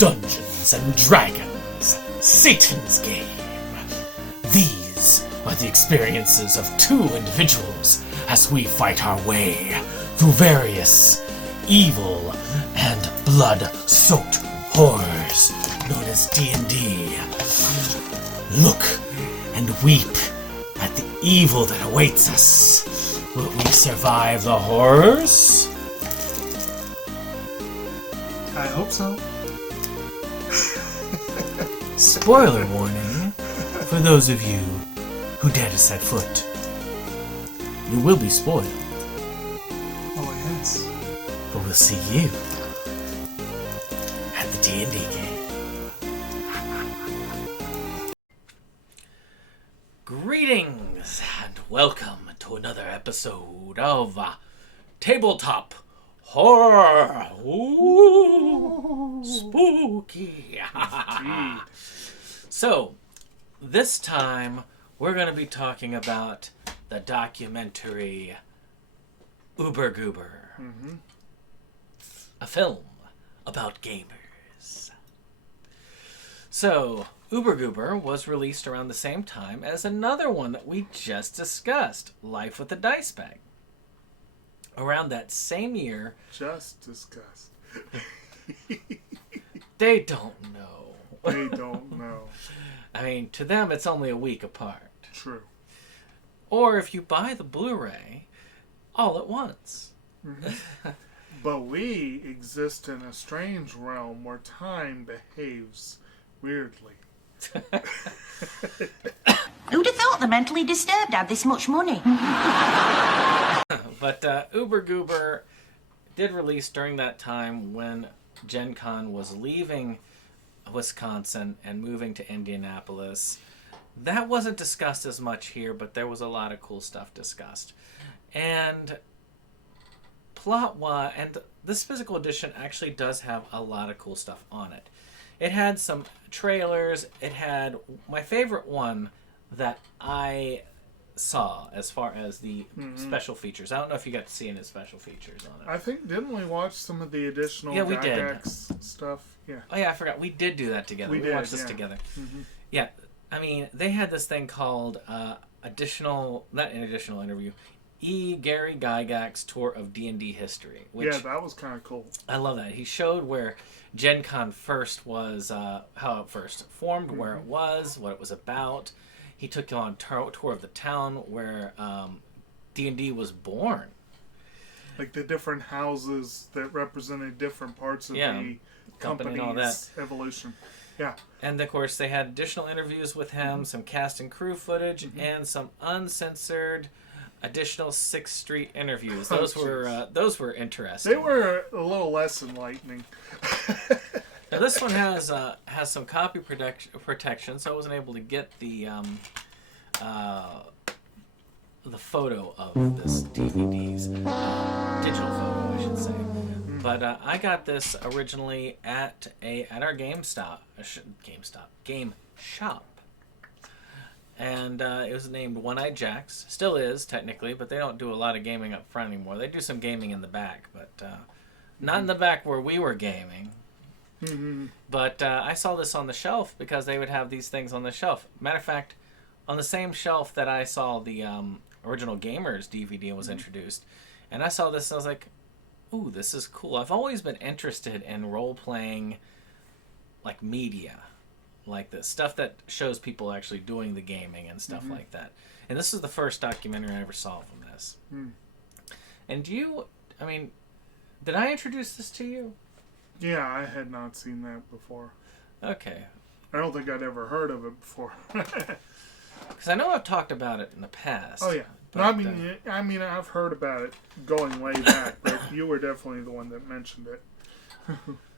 Dungeons and Dragons, Satan's Game. These are the experiences of two individuals as we fight our way through various evil and blood-soaked horrors known as D&D. Look and weep at the evil that awaits us. Will we survive the horrors? I hope so. Spoiler warning for those of you who dare to set foot. You will be spoiled. Oh, yes. But we'll see you at the D&D game. Greetings and welcome to another episode of Tabletop Horror. Ooh, spooky. So, this time we're going to be talking about the documentary Goober. Mm-hmm. A film about gamers. So, Goober was released around the same time as another one that we just discussed, Life with the Dice Bag. Around that same year... Just discussed. They don't know. They don't know. I mean, to them, it's only a week apart. True. Or if you buy the Blu-ray, all at once. Mm-hmm. But we exist in a strange realm where time behaves weirdly. Who'd have thought the mentally disturbed had this much money? But Goober did release during that time when Gen Con was leaving Wisconsin and moving to Indianapolis. That wasn't discussed as much here, but there was a lot of cool stuff discussed. And plot-wise, and this physical edition actually does have a lot of cool stuff on it. It had some trailers. It had my favorite one that I saw as far as the special features. I don't know if you got to see any special features on it. I think, didn't we watch some of the additional we did. Gygax stuff? Yeah. Oh yeah, I forgot. We did do that together. We watched this together. Mm-hmm. Yeah, I mean, they had this thing called not an additional interview, Gary Gygax Tour of D&D History. Which, yeah, that was kind of cool. I love that. He showed where Gen Con first was, how it first formed, where it was, what it was about. He took you on a tour of the town where D&D was born. Like the different houses that represented different parts of the company and all company's evolution. Yeah. And of course, they had additional interviews with him, some cast and crew footage, and some uncensored additional 6th Street interviews. Those were interesting. They were a little less enlightening. Now this one has some copy protection, so I wasn't able to get the photo of this DVD's digital photo, I should say. But I got this originally at our game shop, and it was named One-Eyed Jacks. Still is technically, but they don't do a lot of gaming up front anymore. They do some gaming in the back, but not in the back where we were gaming. Mm-hmm. But I saw this on the shelf because they would have these things on the shelf. Matter of fact, on the same shelf that I saw the original Gamers DVD was introduced, and I saw this and I was like, ooh, this is cool. I've always been interested in role-playing, like, media, like this stuff that shows people actually doing the gaming and stuff like that. And this is the first documentary I ever saw from this. And did I introduce this to you? Yeah, I had not seen that before. Okay. I don't think I'd ever heard of it before. Because I know I've talked about it in the past. Oh yeah, but, I mean, I've heard about it going way back, but you were definitely the one that mentioned it.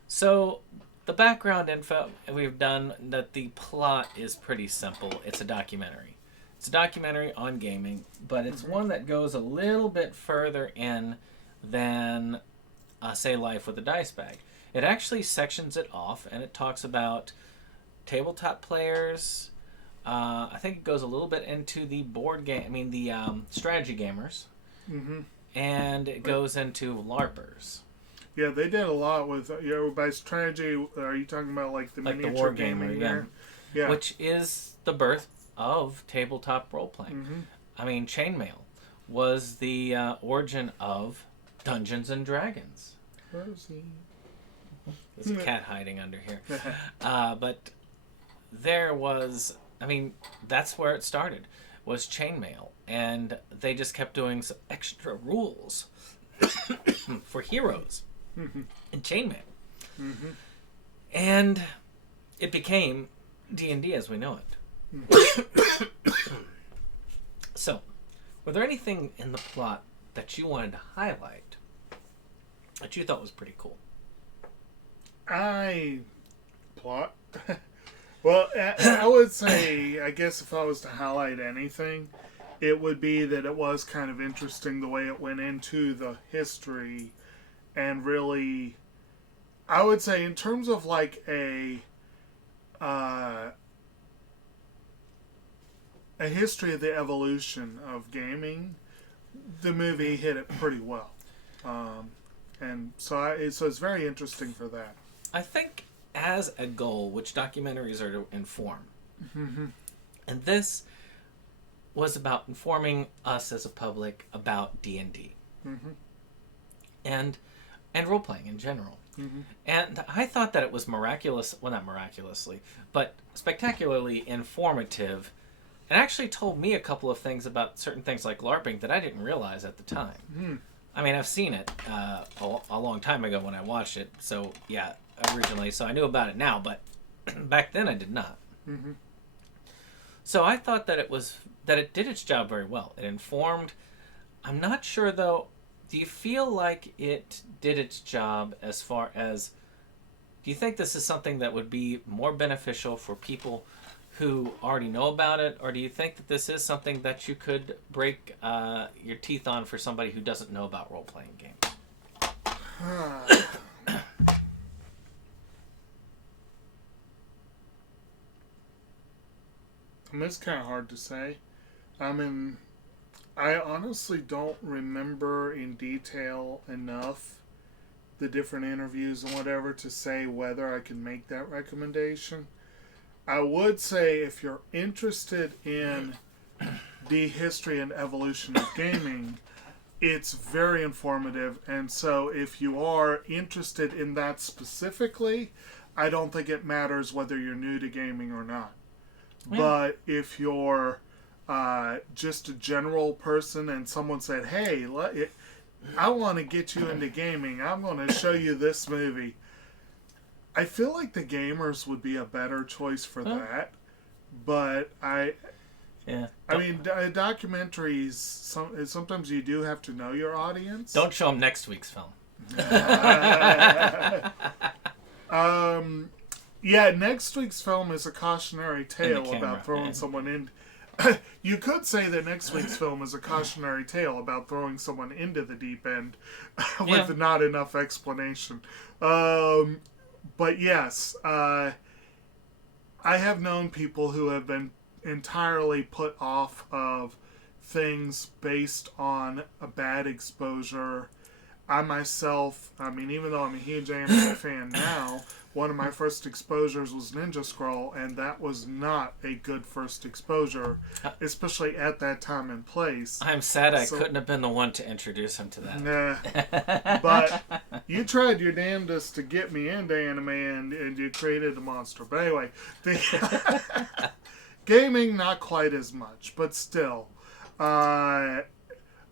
So, the background info we've done, that the plot is pretty simple. It's a documentary. It's a documentary on gaming, but it's one that goes a little bit further in than, say, Life with a Dice Bag. It actually sections it off, and it talks about tabletop players. I think it goes a little bit into the board game, the strategy gamers. Mm-hmm. And it goes into LARPers. Yeah, they did a lot with by strategy. Are you talking about like the Like the miniature wargamer, gaming yeah. there? Yeah. Which is the birth of tabletop role-playing. Mm-hmm. I mean, chainmail was the origin of Dungeons and Dragons. Rosie. There's a cat hiding under here. But there was, I mean, that's where it started, was chainmail. And they just kept doing some extra rules for heroes in chainmail. Mm-hmm. And it became D&D as we know it. So, were there anything in the plot that you wanted to highlight that you thought was pretty cool? Plot? Well, I would say, I guess if I was to highlight anything, it would be that it was kind of interesting the way it went into the history and really, I would say in terms of like a history of the evolution of gaming, the movie hit it pretty well. And so it's very interesting for that. I think as a goal, which documentaries are to inform, Mm-hmm. and this was about informing us as a public about D&D Mm-hmm. and role-playing in general. Mm-hmm. And I thought that it was miraculous, well, not miraculously, but spectacularly informative, and actually told me a couple of things about certain things like LARPing that I didn't realize at the time. Mm. I mean, I've seen it a long time ago when I watched it, so yeah, originally, so I knew about it now, but back then I did not. Mm-hmm. So I thought that it did its job very well. It informed. I'm not sure though. Do you feel like it did its job as far as? Do you think this is something that would be more beneficial for people who already know about it, or do you think that this is something that you could break your teeth on for somebody who doesn't know about role-playing games? I mean, it's kind of hard to say. I mean, I honestly don't remember in detail enough the different interviews and whatever to say whether I can make that recommendation. I would say if you're interested in the history and evolution of gaming, it's very informative. And so if you are interested in that specifically, I don't think it matters whether you're new to gaming or not. Yeah. But if you're just a general person and someone said, hey, I want to get you into gaming, I'm going to show you this movie, I feel like the gamers would be a better choice for that. But I mean, documentaries, sometimes you do have to know your audience. Don't show them next week's film. Yeah, next week's film is a cautionary tale about throwing someone in. You could say that next week's film is a cautionary tale about throwing someone into the deep end with not enough explanation. But yes, I have known people who have been entirely put off of things based on a bad exposure. I myself, I mean, even though I'm a huge anime fan now, one of my first exposures was Ninja Scroll, and that was not a good first exposure, especially at that time and place. I'm sad I couldn't have been the one to introduce him to that. Nah. But you tried your damnedest to get me into anime, and you created a monster. But anyway, gaming, not quite as much, but still.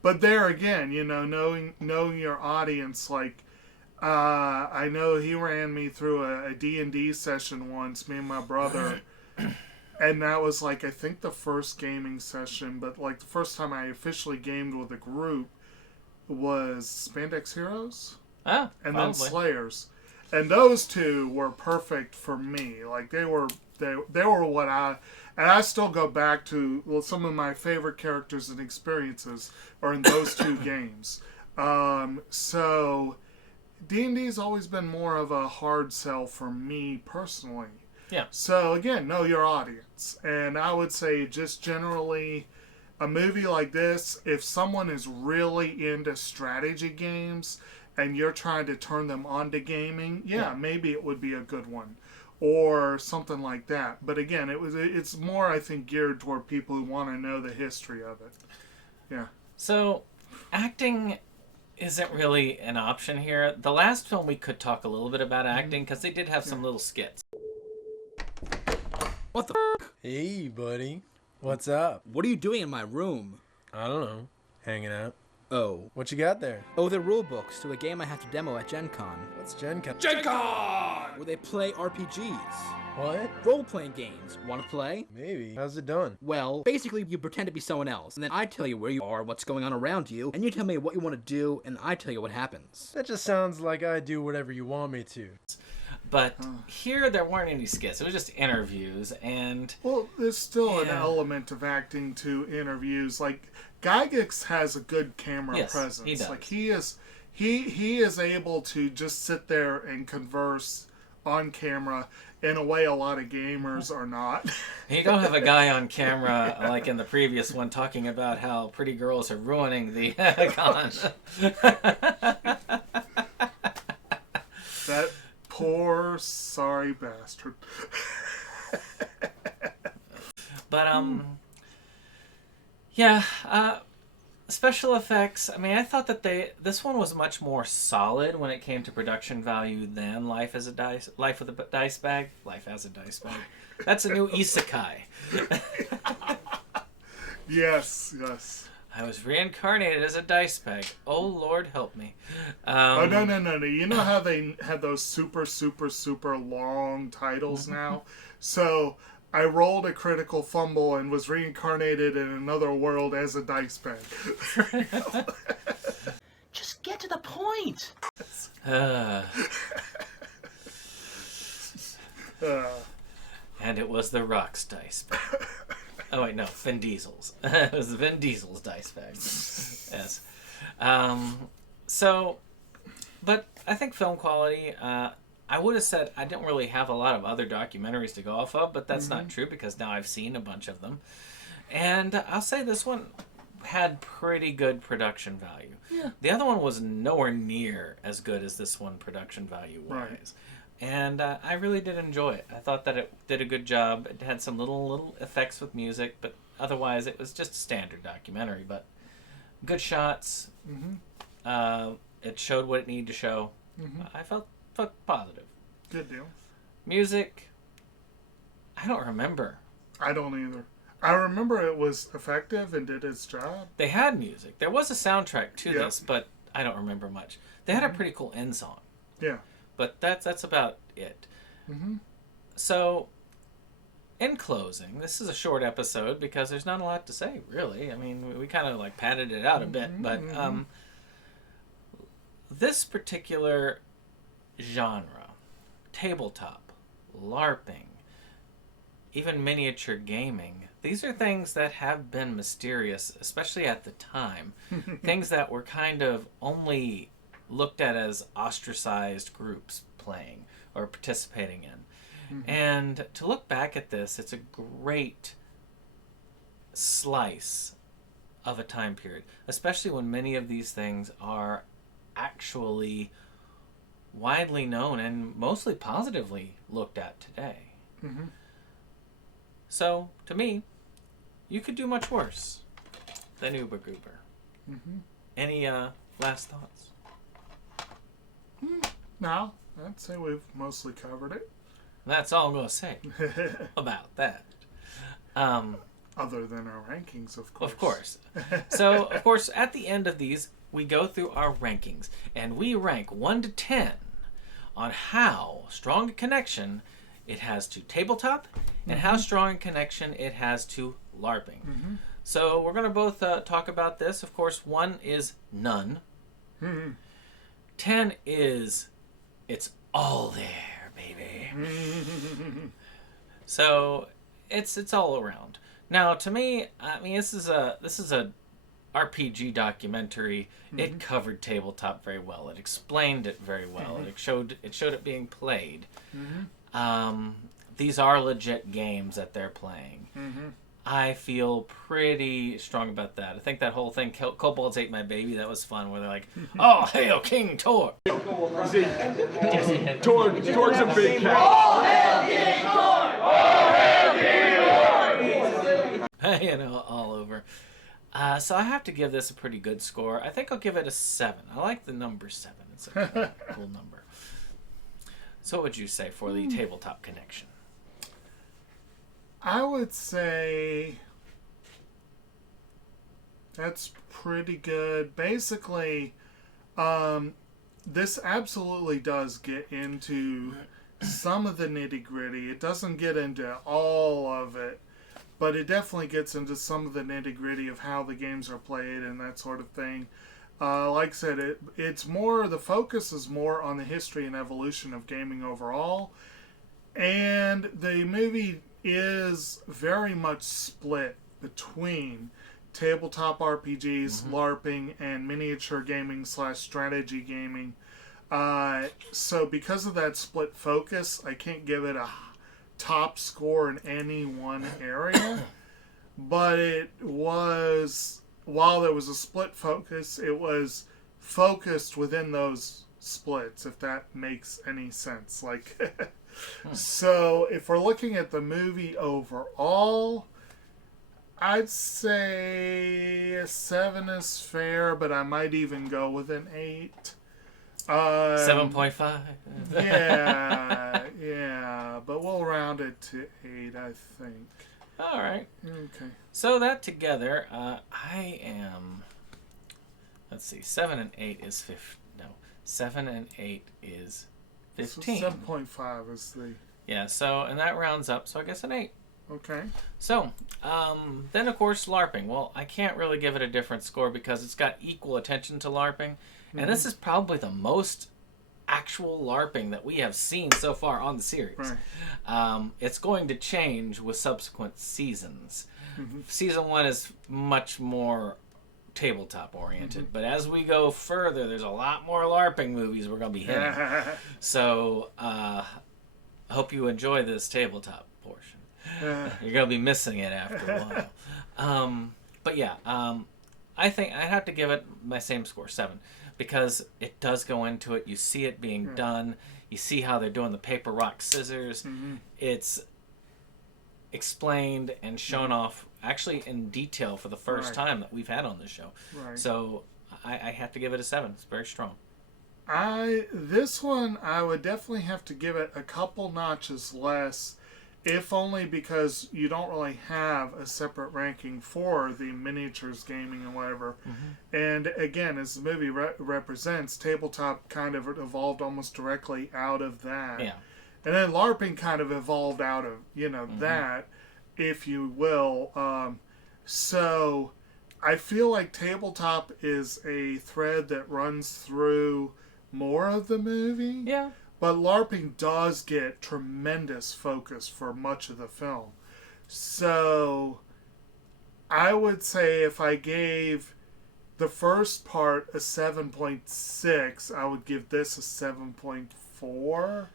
But there again, you know, knowing your audience, like, I know he ran me through a D&D session once, me and my brother, and that was, like, I think the first gaming session, but, like, the first time I officially gamed with a group was Spandex Heroes, and then Slayers. And those two were perfect for me. Like, they were what and I still go back to, well, some of my favorite characters and experiences are in those two games. So D&D's always been more of a hard sell for me personally. Yeah. So again, know your audience. And I would say just generally, a movie like this, if someone is really into strategy games and you're trying to turn them on to gaming, maybe it would be a good one. Or something like that. But again, it's more, I think, geared toward people who want to know the history of it. Yeah. So, acting isn't really an option here. The last film we could talk a little bit about acting, because they did have some little skits. What the f***? Hey, buddy. What's up? What are you doing in my room? I don't know. Hanging out. Oh. What you got there? Oh, they're rule books to a game I have to demo at Gen Con. What's Gen Con? Gen Con! Where they play RPGs. What? Role-playing games. Want to play? Maybe. How's it done? Well, basically you pretend to be someone else, and then I tell you where you are, what's going on around you, and you tell me what you want to do, and I tell you what happens. That just sounds like I do whatever you want me to. But here there weren't any skits. It was just interviews, and... Well, there's still an element of acting to interviews. Like, Gygax has a good camera presence. He does. Like, he is able to just sit there and converse on camera in a way a lot of gamers are not. You don't have a guy on camera, like in the previous one, talking about how pretty girls are ruining the con. That poor, sorry bastard. But, yeah, special effects, I mean, I thought that this one was much more solid when it came to production value than Life with a Dice Bag. Life as a Dice Bag. That's a new isekai. Yes. I was reincarnated as a dice bag. Oh, Lord, help me. Oh, no. You know how they had those super, super, super long titles now? So I rolled a critical fumble and was reincarnated in another world as a dice bag. Just get to the point. And it was the Rock's dice bag. Oh, wait, no, Vin Diesel's. It was Vin Diesel's dice bag. Yes. So, but I think film quality, I would have said I didn't really have a lot of other documentaries to go off of, but that's not true because now I've seen a bunch of them. And I'll say this one had pretty good production value. Yeah. The other one was nowhere near as good as this one production value-wise. Right. And I really did enjoy it. I thought that it did a good job. It had some little effects with music, but otherwise it was just a standard documentary. But good shots. It showed what it needed to show. I felt positive. Good deal. Music, I don't remember. I don't either. I remember it was effective and did its job. They had music. There was a soundtrack to this, but I don't remember much. They had a pretty cool end song. Yeah. But that's about it. So, in closing, this is a short episode because there's not a lot to say, really. I mean, we kind of like padded it out a bit, but this particular genre, tabletop, LARPing, even miniature gaming, these are things that have been mysterious, especially at the time. Things that were kind of only looked at as ostracized groups playing or participating in. And to look back at this, it's a great slice of a time period, especially when many of these things are actually widely known and mostly positively looked at today. So, to me, you could do much worse than Uber Goober. Any last thoughts? No, I'd say we've mostly covered it. That's all I'm going to say about that. Other than our rankings, of course. Of course. So, of course, at the end of these, we go through our rankings, and we rank 1 to 10 on how strong a connection it has to tabletop and how strong a connection it has to LARPing. So we're going to both talk about this. Of course, 1 is none. 10 is it's all there, baby. So it's all around. Now, to me, I mean, this is a RPG documentary. It covered tabletop very well. It explained it very well. It showed it being played. These are legit games that they're playing. I feel pretty strong about that. I think that whole thing, Kobolds Ate My Baby, that was fun, where they're like, oh, hail King Tor! Torg's a big cat. You know, all over. So I have to give this a pretty good score. I think I'll give it a 7. I like the number 7. It's a cool number. So what would you say for the tabletop connection? I would say that's pretty good. Basically, this absolutely does get into some of the nitty-gritty. It doesn't get into all of it, but it definitely gets into some of the nitty-gritty of how the games are played and that sort of thing. Like I said, it's more, the focus is more on the history and evolution of gaming overall. And the movie is very much split between tabletop RPGs, LARPing, and miniature gaming / strategy gaming. So because of that split focus, I can't give it a top score in any one area. But it was, while there was a split focus, it was focused within those splits, if that makes any sense. Like, so if we're looking at the movie overall, I'd say a 7 is fair, but I might even go with an 8. 7.5? Yeah, but we'll round it to 8, I think. All right. Okay. So that together, I am... Let's see, 7 and 8 is 7 and 8 is 15. So 7.5 is the... Yeah, so, and that rounds up, so I guess an 8. Okay. So, then of course LARPing. Well, I can't really give it a different score because it's got equal attention to LARPing. And this is probably the most actual LARPing that we have seen so far on the series. Right. It's going to change with subsequent seasons. Season 1 is much more tabletop oriented, but as we go further, there's a lot more LARPing movies we're going to be hitting. So, I hope you enjoy this tabletop portion. You're going to be missing it after a while. But yeah, I think I have to give it my same score, 7, because it does go into it. You see it being done. You see how they're doing the paper, rock, scissors. It's explained and shown off actually in detail for the first time that we've had on this show. So I have to give it a 7. It's very strong. This one, I would definitely have to give it a couple notches less, if only because you don't really have a separate ranking for the miniatures gaming and whatever. And again, as the movie represents, tabletop kind of evolved almost directly out of that. Yeah. And then LARPing kind of evolved out of, that, if you will. So I feel like tabletop is a thread that runs through more of the movie. Yeah. But LARPing does get tremendous focus for much of the film. So I would say if I gave the first part a 7.6, I would give this a 7.4,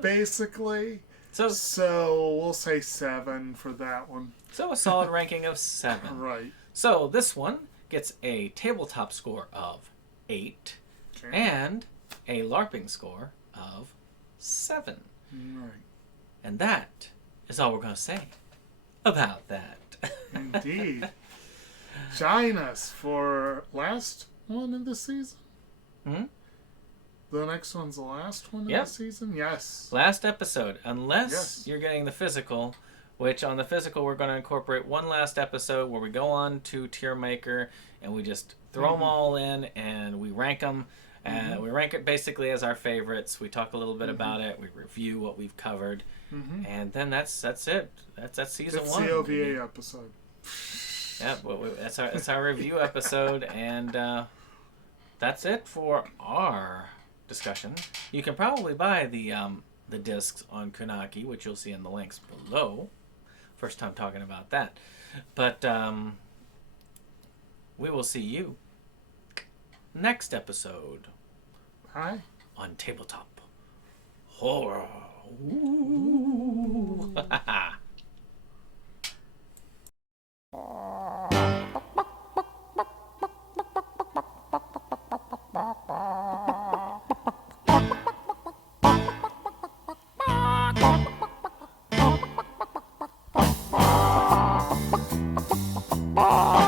basically. So we'll say 7 for that one. So a solid ranking of 7. Right. So this one gets a tabletop score of 8 and a LARPing score of 7. Right. And that is all we're going to say about that. Indeed. Join us for last one of the season? The next one's the last one of the season? Yes. Last episode. Unless you're getting the physical, which on the physical we're going to incorporate one last episode where we go on to Tier Maker and we just throw them all in and we rank them. We rank it basically as our favorites. We talk a little bit about it. We review what we've covered. And then that's it. That's season 1. It's the OVA episode. Yeah, that's our review episode. And that's it for our discussion. You can probably buy the discs on Kunaki, which you'll see in the links below. First time talking about that. But we will see you next episode. Hi. On Tabletop Horror. Ooh. Bye.